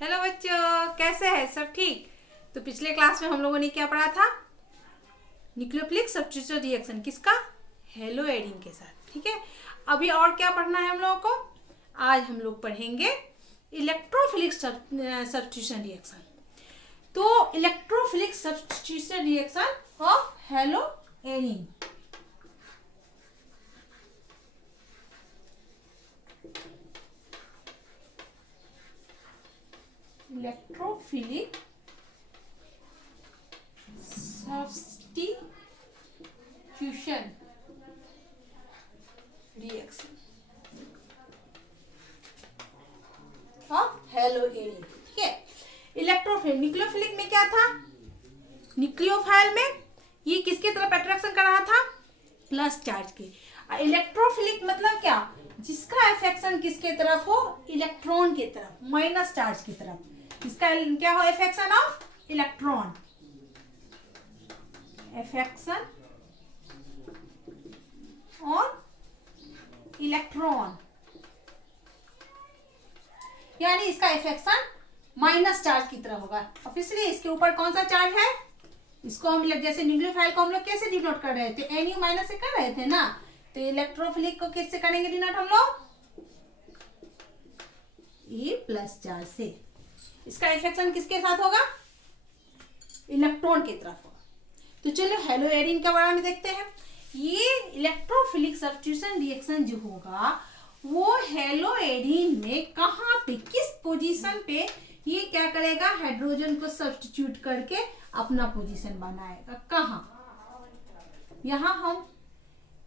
Hello बच्चों, कैसे हैं सब? ठीक। तो पिछले क्लास में हम लोगों ने क्या पढ़ा था? न्यूक्लियोफिलिक सब्स्टिट्यूशन रिएक्शन किसका? हेलो एडिन के साथ। ठीक है, अभी और क्या पढ़ना है हम लोगों को? आज हम लोग पढ़ेंगे इलेक्ट्रोफिलिक सब्स्टिट्यूशन रिएक्शन। तो electrophilic substitution reaction of hello Adin. Electrophilic substitution reaction of hello Adin. ठीक है, इलेक्ट्रोफिलिक न्यूक्लियोफिलिक में क्या था? न्यूक्लियोफाइल में ये किसके तरफ अट्रैक्शन कर रहा था? प्लस चार्ज के। इलेक्ट्रोफिलिक मतलब क्या? जिसका अफेक्शन किसके तरफ हो? इलेक्ट्रॉन के तरफ, माइनस चार्ज की तरफ। इसका क्या हो? Affection of electron, affection on electron, यानी इसका अफेक्शन माइनस चार्ज की तरफ होगा। ऑब्वियसली इसके ऊपर कौन सा चार्ज है? इसको हम जैसे न्यूक्लियोफाइल को हम लोग कैसे डिनोट कर रहे थे? NU माइनस से कर रहे थे ना। तो इलेक्ट्रोफिलिक को किससे करेंगे डिनोट हम लोग? E प्लस चार्ज से। इसका अफेक्शन किसके साथ होगा? इलेक्ट्रॉन की तरफ होगा। तो चलो हेलो एडिन के बारे में देखते हैं। ये इलेक्ट्रोफिलिक सब्स्टिट्यूशन रिएक्शन जो होगा वो हेलो एडिन में कहाँ पे, किस पोजीशन पे ये क्या करेगा? हाइड्रोजन को सब्स्टिट्यूट करके अपना पोजीशन बनाएगा। कहाँ? यहाँ हम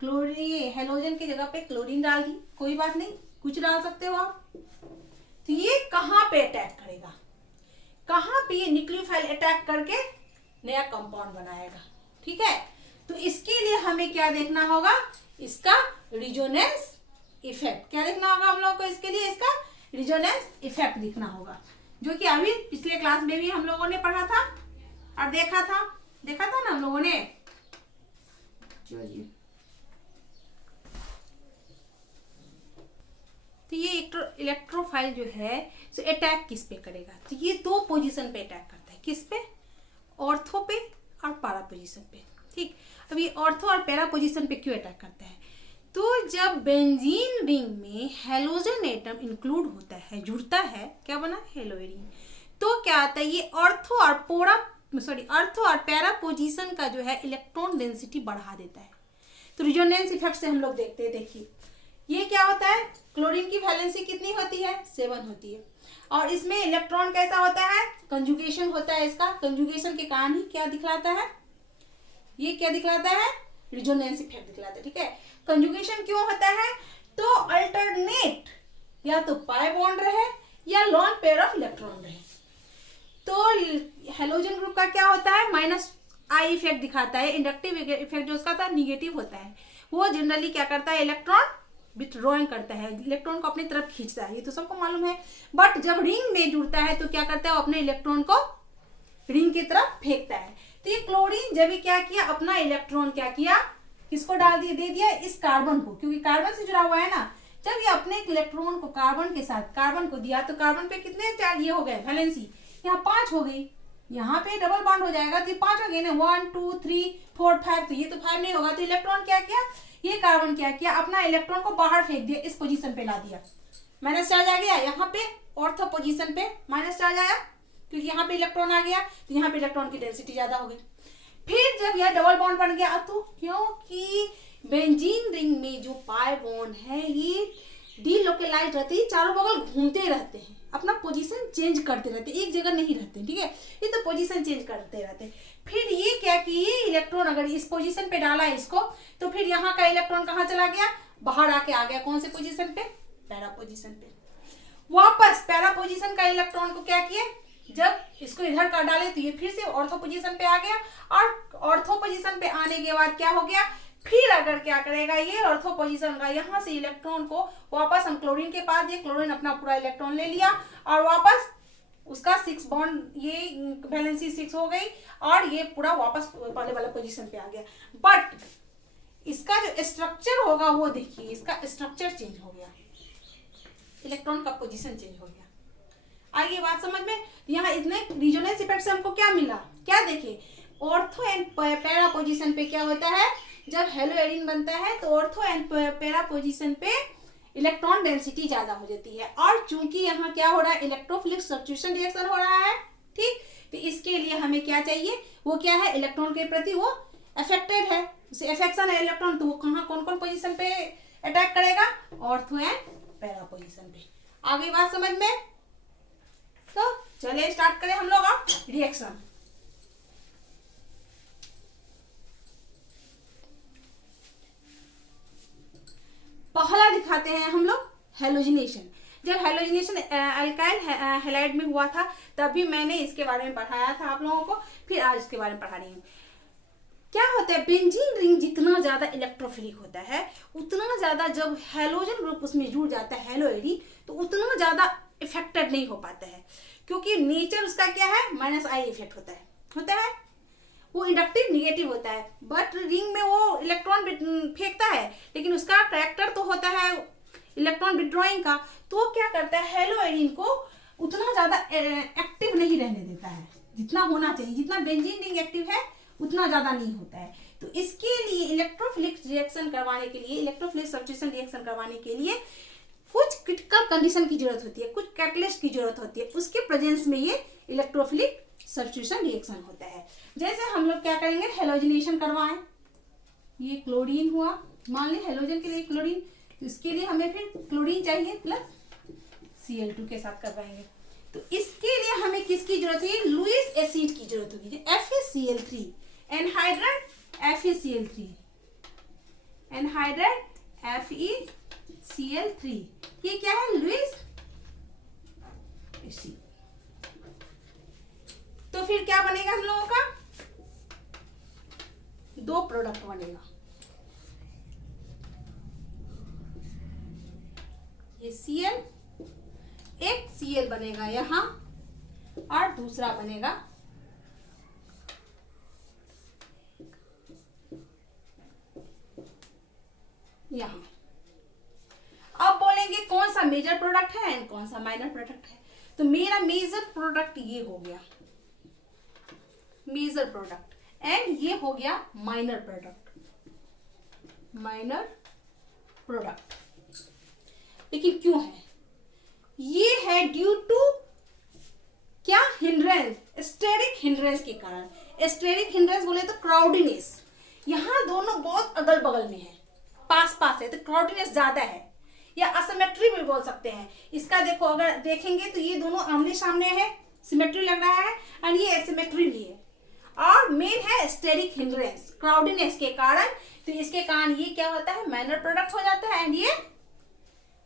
क्लोरीन, हेलोजन की जगह पे क्लोरीन डाल दी, कोई बात नहीं, कुछ डाल सकते हो आप। तो ये कहाँ पे अटैक करेगा? कहाँ पे ये न्यूक्लियोफाइल अटैक करके नया कंपाउंड बनाएगा। ठीक है, तो इसके लिए हमें क्या देखना होगा? इसका रिजोनेंस इफेक्ट। क्या देखना होगा हम लोग को इसके लिए? इसका रिजोनेंस इफेक्ट दिखना होगा, जो कि अभी पिछले क्लास में भी हम लोगों ने पढ़ा था और देखा था ना हम लोगों ने। चलिए, तो ये इलेक्ट्रोफाइल जो है तो अटैक किस पे करेगा? तो ये दो पोजीशन पे अटैक करता है। किस पे? ऑर्थो पे और पैरा पोजीशन पे। ठीक, अब ये ऑर्थो और पैरा पोजीशन पे क्यों अटैक करता है? तो जब बेंजीन रिंग में हेलोजन एटम इंक्लूड होता है, जुड़ता है, क्या बना? Hello Adin. तो क्या आता है? ये ऑर्थो और पैरा पोजीशन का जो है इलेक्ट्रॉन डेंसिटी बढ़ा देता है। तो रिजोनेंस इफेक्ट से हम लोग देखते हैं। देखिए ये क्या होता है? क्लोरीन की वैलेंसी कितनी होती है? 7 होती है। और इसमें इलेक्ट्रॉन कैसा होता है? कंजुगेशन होता है। इसका कंजुगेशन के कारण ही क्या दिखलाता है? ये क्या दिखलाता है? रिजोनेंस इफेक्ट दिखलाता है। ठीक है, कंजुगेशन क्यों होता है? तो अल्टरनेट या तो पाई बॉन्ड रहे या लॉन पेयर ऑफ इलेक्ट्रॉन रहे। तो हेलोजन ग्रुप का क्या होता है? माइनस आई इफेक्ट दिखाता है। इंडक्टिव इफेक्ट जो उसका था निगेटिव होता है। वो जनरली क्या करता है? इलेक्ट्रॉन विथड्रॉइंग करता है, इलेक्ट्रॉन को अपनी तरफ खींचता है, ये तो सबको मालूम है। बट जब रिंग में जुड़ता है तो क्या करता है? वो अपने इलेक्ट्रॉन को रिंग की तरफ फेंकता है। तो ये क्लोरीन जब भी क्या किया? अपना इलेक्ट्रॉन क्या किया? किसको डाल दिया? दे दिया इस कार्बन को, क्योंकि कार्बन से जुड़ा हुआ है ना। जब ये अपने इलेक्ट्रॉन को कार्बन के साथ कार्बन को दिया तो कार्बन पे कितने चार्ज ये हो गए? वैलेंसी यहाँ 5 हो गई। यहाँ पे डबल बॉन्ड हो जाएगा तो 5 हो गए ना, 1 2 3 4 5। तो ये तो 5 नहीं होगा। तो इलेक्ट्रॉन क्या किया? ये कार्बन क्या किया? अपना इलेक्ट्रॉन को बाहर फेंक दिया, इस पोजीशन पे ला दिया। माइनस चार्ज आ गया। यहाँ पे ऑर्थो पोजीशन पे माइनस चार्ज आया, क्योंकि यहाँ पे इलेक्ट्रॉन आ गया तो यहाँ पे इलेक्ट्रॉन की डेंसिटी ज्यादा हो गई। फिर जब यह डबल बॉन्ड बन गया तो क्योंकि बेंजीन रिंग में जो पाई बॉन्ड है ये डीलोकेलाइज रहते हैं, चारों बगल घूमते रहते हैं, अपना पोजीशन चेंज करते रहते हैं, एक जगह नहीं रहते। ठीक है, ये तो पोजीशन चेंज करते रहते हैं। फिर ये क्या कि ये इलेक्ट्रॉन अगर इस पोजीशन पे डाला है इसको, तो फिर यहाँ का इलेक्ट्रॉन कहाँ चला गया? बाहर आके आ गया। कौन से पोजीशन पे? पैरा पोजीशन पे। वापस पैरा पोजीशन का इलेक्ट्रॉन को क्या किए? जब इसको इधर कर डाले तो ये फिर से ऑर्थो पोजीशन पे आ गया। और ऑर्थो पोजीशन पे आने के बाद क्या हो गया? फिर अगर क्या करेगा? ये ऑर्थो पोजीशन का यहाँ से इलेक्ट्रॉन को वापस हम क्लोरीन के पास दिए, क्लोरीन अपना पूरा इलेक्ट्रॉन ले लिया और वापस उसका 6 बॉन्ड, ये वैलेंसी 6 हो गई और ये पूरा वापस पहले वाला पोजीशन पे आ गया। बट इसका जो स्ट्रक्चर होगा वो देखिए, इसका स्ट्रक्चर चेंज हो गया, इलेक्ट्रॉन का पोजीशन चेंज हो गया। आगे बात समझ में। यहाँ इतने रिजोनेंस इफेक्ट से हमको क्या मिला, क्या देखे, ऑर्थो एंड पैरा पोजीशन पे क्या होता है, जब हेलोएरिन बनता है तो ऑर्थो एंड पैरा पोजीशन पे इलेक्ट्रॉन डेंसिटी ज्यादा हो जाती है। और चूंकि यहाँ क्या हो रहा है, इलेक्ट्रोफिलिक सब्स्टिट्यूशन रिएक्शन हो रहा है, ठीक। तो इसके लिए हमें क्या चाहिए, वो क्या है, इलेक्ट्रॉन के प्रति वो अफेक्टेड है, उसे अफेक्शन है इलेक्ट्रॉन, तो वो कहाँ कौन कौन पोजीशन पे अटैक करेगा, ऑर्थो एंड पैरा पोजीशन पे। आगे बात समझ में। तो चलिए स्टार्ट करें हम लोग अब रिएक्शन। पहला दिखाते हैं हम लोग हेलोजिनेशन। जब हेलोजिनेशन अल्काइल हैलाइड में हुआ था तभी मैंने इसके बारे में पढ़ाया था आप लोगों को, फिर आज इसके बारे में पढ़ा रही हूँ। क्या होता है, बेंजीन रिंग जितना ज्यादा इलेक्ट्रोफिलिक होता है उतना ज्यादा जब हेलोजन ग्रुप उसमें जुड़ जाता है हेलोएरिन, तो उतना ज्यादा इफेक्टेड नहीं हो पाता है, क्योंकि नेचर उसका क्या है, -I इफेक्ट होता है, वो इंडक्टिव निगेटिव होता है। बट रिंग में वो इलेक्ट्रॉन फेंकता है, लेकिन उसका कैरेक्टर तो होता है इलेक्ट्रॉन विड्रॉइंग का, तो वो क्या करता है, हेलोएरिन को उतना ज्यादा एक्टिव नहीं रहने देता है जितना होना चाहिए। जितना बेंजीन रिंग एक्टिव है उतना ज्यादा नहीं होता है। तो इसके लिए इलेक्ट्रोफिलिक रिएक्शन करवाने के लिए, इलेक्ट्रोफिलिक सब्स्टिट्यूशन रिएक्शन करवाने के लिए कुछ क्रिटिकल कंडीशन की जरूरत होती है, कुछ कैटलिस्ट की जरूरत होती है, उसके प्रेजेंस में ये इलेक्ट्रोफिलिक सब्स्टिट्यूशन रिएक्शन होता है। जैसे हम लोग क्या करेंगे, हेलोजिनेशन करवाएं, ये क्लोरीन हुआ, मान ली हेलोजन के लिए क्लोरीन, तो इसके लिए हमें फिर क्लोरीन चाहिए प्लस Cl2 के साथ करवाएंगे। तो इसके लिए हमें किसकी जरूरत है, लुईस एसिड की जरूरत होगी, FeCl3, anhydride FeCl3, anhydride FeCl3, ये क्या है, लुईस एसिड। तो फिर क्या बनेगा हम लोगों का, दो प्रोडक्ट बनेगा, ये Cl, एक Cl बनेगा यहां और दूसरा बनेगा यहां। अब बोलेंगे कौन सा मेजर प्रोडक्ट है एंड कौन सा माइनर प्रोडक्ट है। तो मेरा मेजर प्रोडक्ट ये हो गया मेजर प्रोडक्ट, एंड ये हो गया माइनर प्रोडक्ट। लेकिन क्यों है, ये है ड्यू टू क्या, हिंड्रेंस, स्टेरिक हिंड्रेंस के कारण। स्टेरिक हिंड्रेंस बोले तो क्राउडीनेस, यहाँ दोनों बहुत अगल बगल में है, पास है, तो क्राउडीनेस ज्यादा है, या असिमेट्री भी बोल सकते हैं इसका। देखो अगर देखेंगे तो ये दोनों आमने सामने है, सिमेट्री लग रहा है, एंड ये एसिमेट्री भी है, और मेन है स्टेरिक हिंड्रेंस, क्राउडीनेस के कारण। तो इसके कारण ये क्या होता है, माइनर प्रोडक्ट हो जाता है, एंड ये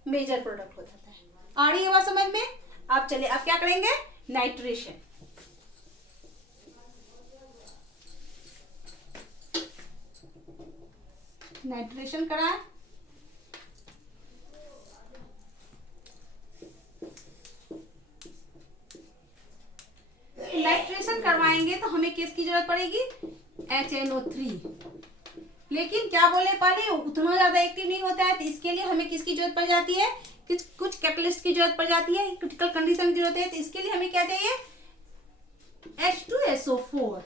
मेजर प्रोडक्ट हो जाता है। आ रही है बात समझ में। अब चलिए अब क्या करेंगे, नाइट्रेशन। नाइट्रेशन कराएं, नाइट्रेशन करवाएंगे तो हमें किसकी जरूरत पड़ेगी, HNO3। लेकिन क्या बोले पहले, उतना ज्यादा एक्टिव नहीं होता है, तो इसके लिए हमें किसकी जरूरत पड़ जाती है, कुछ कैटलिस्ट की जरूरत पड़ जाती है, क्रिटिकल कंडीशन की जरूरत है। तो इसके लिए हमें क्या चाहिए, H2SO4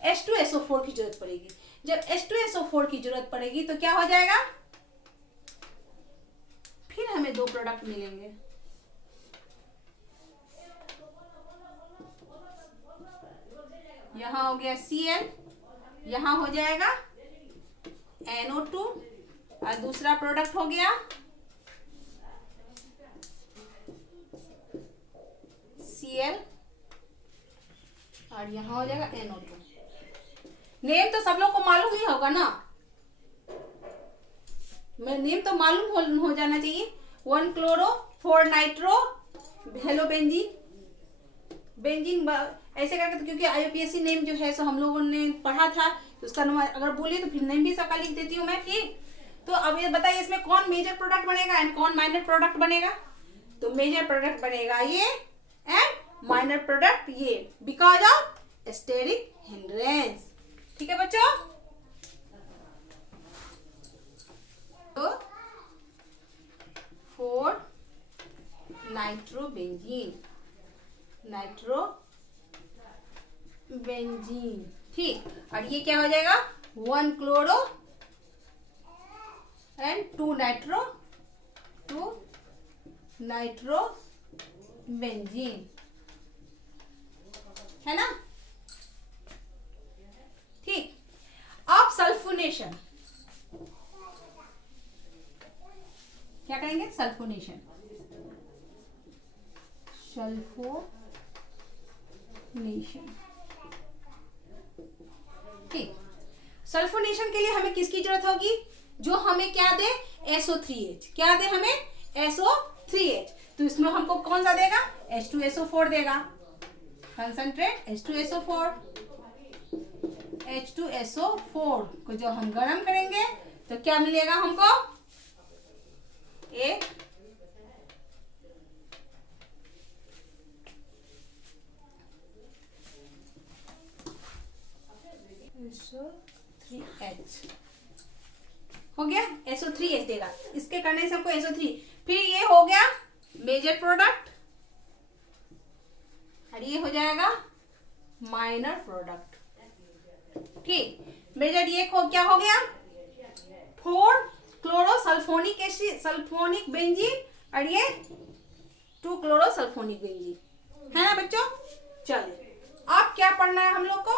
H2SO4 की जरूरत पड़ेगी। जब H2SO4 की जरूरत पड़ेगी तो क्या हो जाएगा, फिर हमें दो प्रोडक्ट मिलेंगे, यहां हो गया Cl, यहां हो जाएगा NO2, और दूसरा प्रोडक्ट हो गया Cl, और यहां हो जाएगा NO2। नेम तो सब लोग को मालूम ही होगा ना, नेम तो मालूम हो जाना चाहिए, 1 क्लोरो 4 नाइट्रो हेलोबेंजीन, बेंजीन ऐसे करके, तो क्योंकि IUPAC नेम जो है सो हम लोगों ने पढ़ा था, तो उसका नाम अगर बोले तो फिर नेम भी सबका लिख देती हूँ मैं, ठीक। तो अब ये बताइए इसमें कौन मेजर प्रोडक्ट बनेगा एंड कौन माइनर प्रोडक्ट बनेगा। तो मेजर प्रोडक्ट बनेगा ये, एंड माइनर प्रोडक्ट ये, बिकॉज ऑफ स्टेरिक हिंड्रेंस। ठीक है बच्चों, तो 4 नाइट्रोबेंजीन, नाइट्रोबेंजीन। ठीक, और ये क्या हो जाएगा 1 क्लोरो एंड 2 नाइट्रोबेंजीन, है ना। ठीक, अब सल्फोनेशन क्या करेंगे, सल्फोनेशन ठीक। सल्फोनेशन के लिए हमें किसकी जरूरत होगी, जो हमें क्या दे SO3H, क्या दे हमें SO3H। तो इसमें हमको कौन सा देगा, H2SO4 देगा, कंसंट्रेट H2SO4 को जो हम गर्म करेंगे तो क्या मिलेगा हमको, एक SO3H हो गया, SO3H देगा, इसके करने से हमको SO3। फिर ये हो गया मेजर प्रोडक्ट और ये हो जाएगा माइनर प्रोडक्ट। ठीक, मेजर ये क्या हो गया 4 क्लोरो सल्फोनिक बेंजीन और ये 2 क्लोरो सल्फोनिक बेंजीन, है ना बच्चों। चलिए अब क्या पढ़ना है हम लोग को,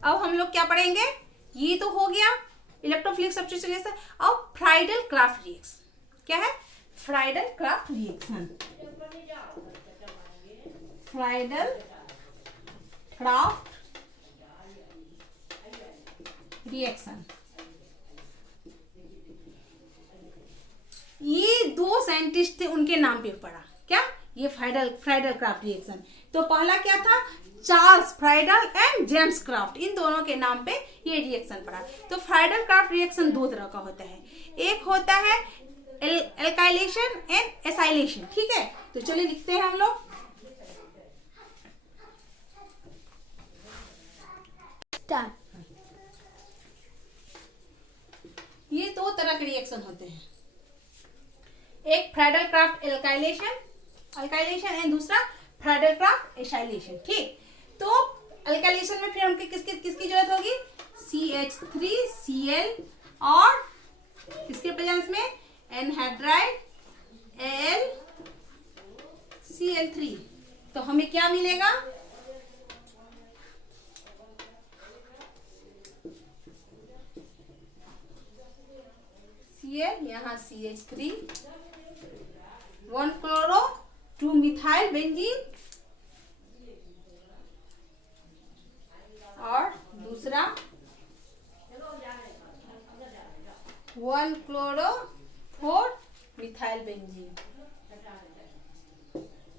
अब हम लोग क्या पढ़ेंगे, ये तो हो गया इलेक्ट्रोफिलिक सब्स्टिट्यूशन। अब फ्राइडल क्राफ्ट रिएक्शन क्या है, Friedl craft reaction, Friedl craft reaction. ये 2 साइंटिस्ट थे, उनके नाम पे पढ़ा क्या, ये फ्राइडल क्राफ्ट रिएक्शन। तो पहला क्या था, Charles Friedel and James Craft, इन दोनों के नाम पे ये रिएक्शन पड़ा। तो फ्राइडल क्राफ्ट रिएक्शन 2 तरह का होता है, एक होता है एल्काइलेशन एंड एसाइलेशन। ठीक है, तो चलिए लिखते हैं हम लोग, ये 2 तरह के रिएक्शन होते हैं, एक फ्राइडल क्राफ्ट एल्काइलेशन एंड दूसरा फ्राइडल क्राफ्ट एसाइलेशन। ठीक, तो अल्काइलेशन में फिर हमको किसकी जरूरत होगी, CH3Cl और किसके प्रेजेंस में एनहाइड्राइड AlCl3। तो हमें क्या मिलेगा, Cl, यहाँ CH3, 1 क्लोरो 2 मिथाइल बेंजीन और दूसरा 1 क्लोरो 4 मिथाइल बेंजीन,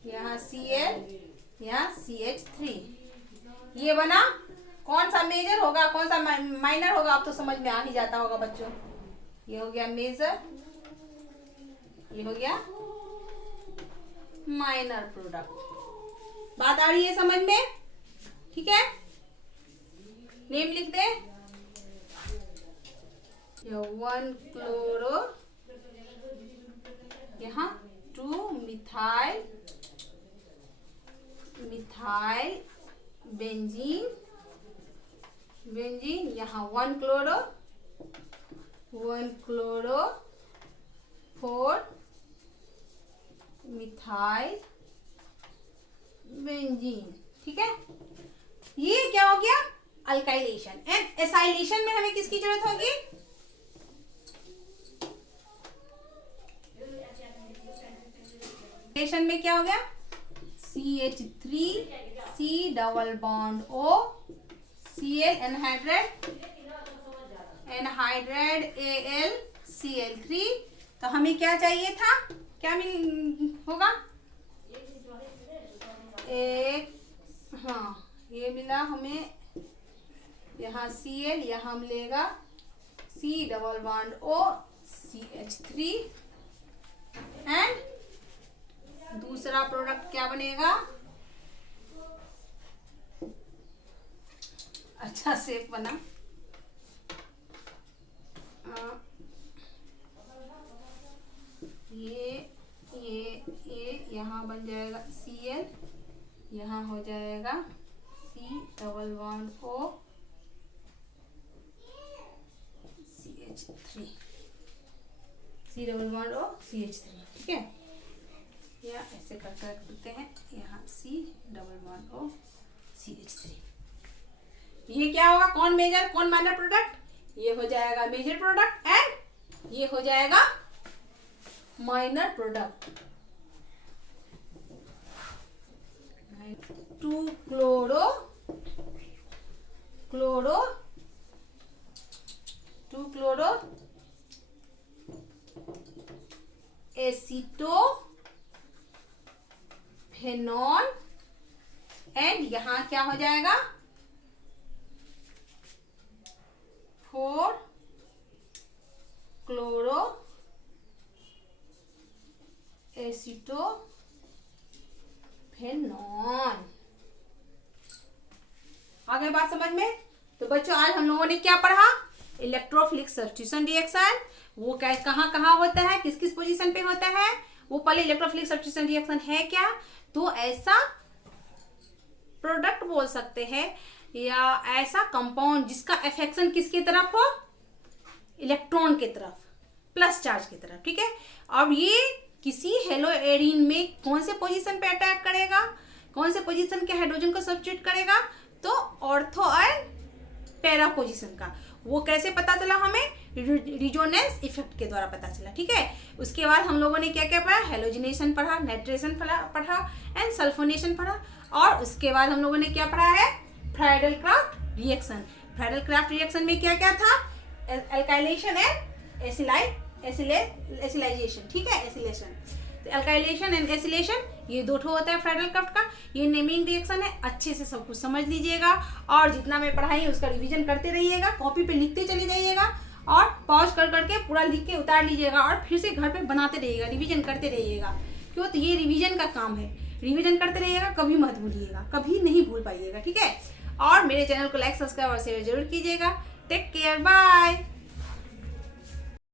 यहाँ Cl, यहाँ CH3। ये बना, कौन सा मेजर होगा कौन सा माइनर होगा, आप तो समझ में आ ही जाता होगा बच्चों। ये हो गया मेजर, ये हो गया माइनर प्रोडक्ट। बात आ रही है समझ में, ठीक है। नेम लिख दे, 1 क्लोरो, यहाँ 2 मिथाइल बेंजीन, यहाँ 1 क्लोरो 4 मिथाइल बेंजीन। ठीक है, ये क्या हो गया अल्काइलेशन। एंड एसाइलेशन में हमें किसकी जरूरत होगी, एसाइलेशन में क्या हो गया CH3C double bond O Cl anhydride AlCl3। तो हमें क्या चाहिए था, क्या होगा एक, हाँ ये मिला हमें, यहाँ Cl, यहाँ मिलेगा C double bond O CH3 and दूसरा प्रोडक्ट क्या बनेगा, अच्छा शेप बना, यहाँ ये यहाँ बन जाएगा Cl, यहाँ हो जाएगा C double bond O CH3, C double bond O CH3, ठीक है। या ऐसे करके रख देते हैं, यहाँ C double bond O CH3। ये क्या होगा, कौन मेजर कौन माइनर प्रोडक्ट, ये हो जाएगा मेजर प्रोडक्ट एंड ये हो जाएगा minor product. 2 chloro aceto phenol and यहाँ क्या हो जाएगा 4 क्लोरो एसीटो फेनॉल। आ गई बात समझ में? तो बच्चों आज हम लोगों ने क्या पढ़ा, इलेक्ट्रोफिलिक सब्स्टिट्यूशन रिएक्शन, वो कहाँ कहाँ होता है, किस किस पोजीशन पे होता है, वो पहले इलेक्ट्रोफिलिक सब्स्टिट्यूशन रिएक्शन है क्या, तो ऐसा प्रोडक्ट बोल सकते हैं या ऐसा कंपाउंड जिसका अफेक्शन किसकी तरफ हो, इलेक्ट्रॉन की तरफ, प्लस चार्ज की तरफ, ठीक है। अब ये किसी हेलो एरीन में कौन से पोजीशन पे अटैक करेगा, कौन से पोजीशन के हाइड्रोजन को सब्स्टिट्यूट करेगा, तो ऑर्थो एंड पैरा पोजीशन का। वो कैसे पता चला हमें, रिजोनेंस इफेक्ट के द्वारा पता चला, ठीक है। उसके बाद हम लोगों ने क्या क्या पढ़ा, हेलोजिनेशन पढ़ा, नाइट्रेशन पढ़ा एंड सल्फोनेशन पढ़ा। और उसके बाद हम लोगों ने क्या पढ़ा है, Friedl craft reaction. Friedl craft reaction में क्या क्या था, एल्काइलेशन एंड एसिलाइजेशन, ठीक है, एसिलेशन। तो एल्काइलेशन एंड एसिलेशन ये दो ठो होता है फ्राइडल क्राफ्ट का। ये नेमिंग रिएक्शन है, अच्छे से सब कुछ समझ लीजिएगा और जितना मैं पढ़ाई उसका रिवीजन करते रहिएगा, कॉपी पे लिखते चले जाइएगा और पॉज कर करके पूरा लिख के उतार लीजिएगा और फिर से घर पे बनाते रहिएगा, रिवीजन करते रहिएगा। क्यों, तो ये रिवीजन का काम है, रिवीजन करते रहिएगा, कभी मत भूलिएगा, कभी नहीं भूल पाइएगा, ठीक है। और मेरे चैनल को लाइक, सब्सक्राइब और शेयर जरूर कीजिएगा। Take care, bye.